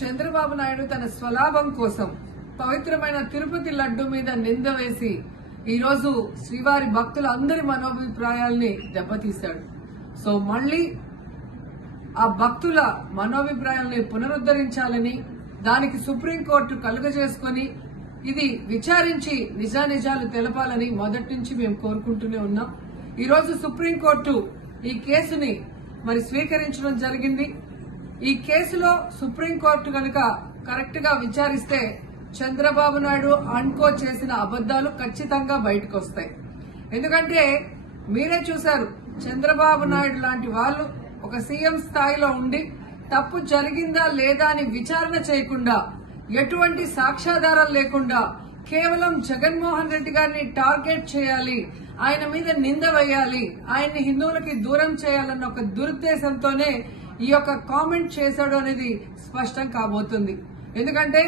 చంద్రబాబు నాయుడు తన స్వలాభం కోసం పవిత్రమైన తిరుపతి లడ్డు మీద నింద వేసి ఈరోజు శ్రీవారి భక్తులందరి మనోభిప్రాయాల్ని దెబ్బతీశాడు. సో మళ్లీ ఆ భక్తుల మనోభిప్రాయాల్ని పునరుద్ధరించాలని, దానికి సుప్రీంకోర్టు కలుగజేసుకుని ఇది విచారించి నిజానిజాలు తెలపాలని మొదటి నుంచి మేము కోరుకుంటూనే ఉన్నాం. ఈరోజు సుప్రీంకోర్టు ఈ కేసుని స్వీకరించడం జరిగింది. ఈ కేసులో సుప్రీంకోర్టు కనుక కరెక్ట్ గా విచారిస్తే చంద్రబాబు నాయుడు అన్కో చేసిన అబద్దాలు ఖచ్చితంగా బయటకు వస్తాయి. ఎందుకంటే మీరే చూశారు, చంద్రబాబు నాయుడు లాంటి వాళ్ళు ఒక సీఎం స్థాయిలో ఉండి తప్పు జరిగిందా లేదా అని విచారణ చేయకుండా, ఎటువంటి సాక్ష్యాధారాలు లేకుండా కేవలం జగన్మోహన్ రెడ్డి గారిని టార్గెట్ చేయాలి, ఆయన మీద నింద వేయాలి, ఆయన్ని హిందువులకి దూరం చేయాలన్న ఒక దురుద్దేశంతోనే ఈ యొక్క కామెంట్ చేశాడు అనేది స్పష్టం కాబోతుంది. ఎందుకంటే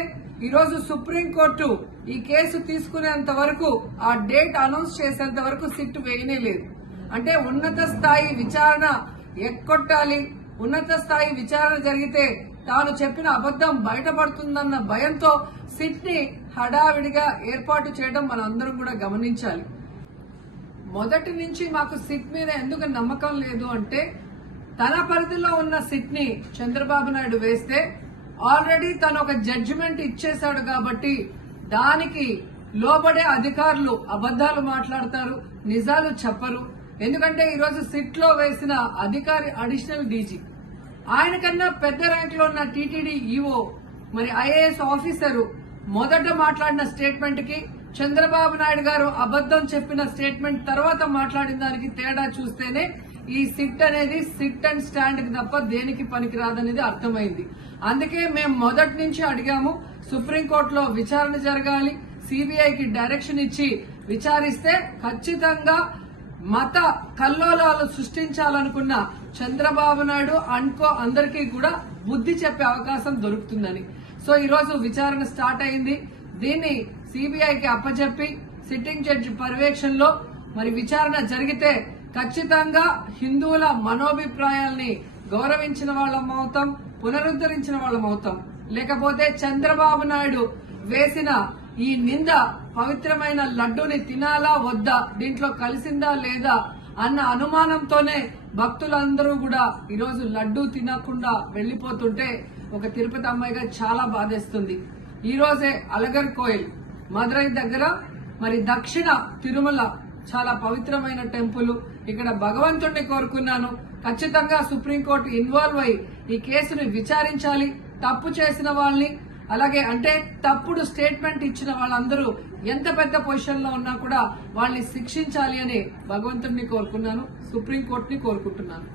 ఈరోజు సుప్రీంకోర్టు ఈ కేసు తీసుకునేంత వరకు, ఆ డేట్ అనౌన్స్ చేసేంత వరకు సిట్ వేయనే లేదు. అంటే ఉన్నత స్థాయి విచారణ ఎక్కొట్టాలి, ఉన్నత స్థాయి విచారణ జరిగితే తాను చెప్పిన అబద్దం బయటపడుతుందన్న భయంతో సిట్ ని హడావిడిగా ఏర్పాటు చేయడం మనందరం కూడా గమనించాలి. మొదటి నుంచి మాకు సిట్ మీద ఎందుకు నమ్మకం లేదు అంటే, తన పరిధిలో ఉన్న సిట్ ని చంద్రబాబు నాయుడు వేస్తే ఆల్రెడీ తను ఒక జడ్జిమెంట్ ఇచ్చేశాడు కాబట్టి దానికి లోబడే అధికారులు అబద్దాలు మాట్లాడతారు, నిజాలు చెప్పరు. ఎందుకంటే ఈరోజు సిట్ లో వేసిన అధికారి అడిషనల్ డీజీ, ఆయన కన్నా పెద్ద ర్యాంక్ లో ఉన్న టీటీడీ ఈఓ, ఐఏఎస్ ఆఫీసరు మొదట మాట్లాడిన స్టేట్మెంట్ కి చంద్రబాబు నాయుడు గారు అబద్దం చెప్పిన స్టేట్మెంట్ తర్వాత మాట్లాడిన దానికి తేడా చూస్తేనే ఈ సిట్ అనేది సిట్ అండ్ స్టాండ్ కి తప్ప దేనికి పనికిరాదనేది అర్థమైంది. అందుకే మేము మొదటి నుంచి అడిగాము, సుప్రీంకోర్టులో విచారణ జరగాలి, సిబిఐకి డైరెక్షన్ ఇచ్చి విచారిస్తే ఖచ్చితంగా మత కల్లోలాలు సృష్టించాలనుకున్న చంద్రబాబు నాయుడు అన్కో అందరికీ కూడా బుద్ధి చెప్పే అవకాశం దొరుకుతుందని. సో ఈరోజు విచారణ స్టార్ట్ అయింది. దీన్ని సిబిఐకి అప్పచెప్పి సిట్టింగ్ జడ్జి పర్యవేక్షణలో విచారణ జరిగితే ఖచ్చితంగా హిందువుల మనోభిప్రాయాల్ని గౌరవించిన వాళ్ళమవుతాం, పునరుద్ధరించిన వాళ్ళమవుతాం. లేకపోతే చంద్రబాబు నాయుడు వేసిన ఈ నింద పవిత్రమైన లడ్డూని తినాలా వద్దా, దీంట్లో కలిసిందా లేదా అన్న అనుమానంతోనే భక్తులందరూ కూడా ఈరోజు లడ్డూ తినకుండా వెళ్లిపోతుంటే ఒక తిరుపతి అమ్మాయిగా చాలా బాధేస్తుంది. ఈ రోజే అలగర్ కోయిల్ మదురై దగ్గర దక్షిణ తిరుమల చాలా పవిత్రమైన టెంపుల్. ఇక్కడ భగవంతుడిని కోరుకున్నాను, ఖచ్చితంగా సుప్రీంకోర్టు ఇన్వాల్వ్ అయి ఈ కేసుని విచారించాలి. తప్పు చేసిన వాళ్ళని, అలాగే అంటే తప్పుడు స్టేట్మెంట్ ఇచ్చిన వాళ్ళందరూ ఎంత పెద్ద పొజిషన్ లో ఉన్నా కూడా వాళ్ళని శిక్షించాలి అని భగవంతుడిని కోరుకున్నాను, సుప్రీంకోర్టుని కోరుకుంటున్నాను.